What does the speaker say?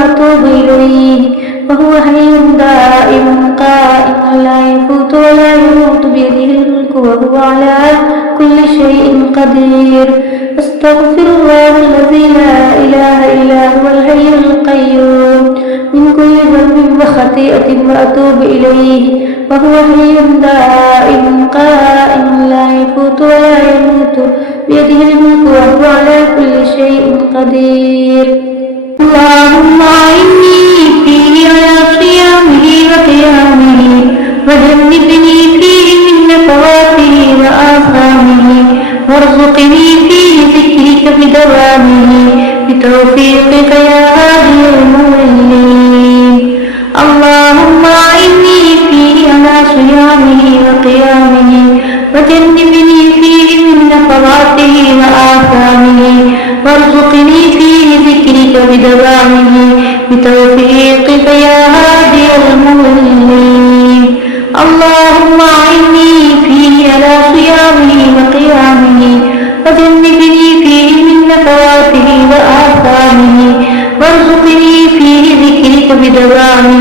وأتوب إليه وهو حي دائم قائم لا يفوت ولا يموت بيده الملك وهو على كل شيء قدير أستغفر الله الذي لا إله إلا هو الحي القيوم من كل ذنب وخطيئة وأتوب إليه وهو حي دائم قائم لا يفوت ولا يموت بيده الملك وهو على كل شيء قدير اللهم أعني فيه على صيامه وقيامه وجنبني فيه من نفواته وآثامه وارزقني فيه ذكرك بدوامه بتوفيقك يا هادي المضلين اللهم أعني فيه على صيامه وقيامه وجنبني فيه من نفواته وآثامه وارزقني فيه ذكرك بدوامه بتوفيقك يا هادي المضلين اللهم أعني فيه على صيامه وقيامه وجنبني فيه من نفواته وآثامه وارزقني فيه ذكرك بدوامه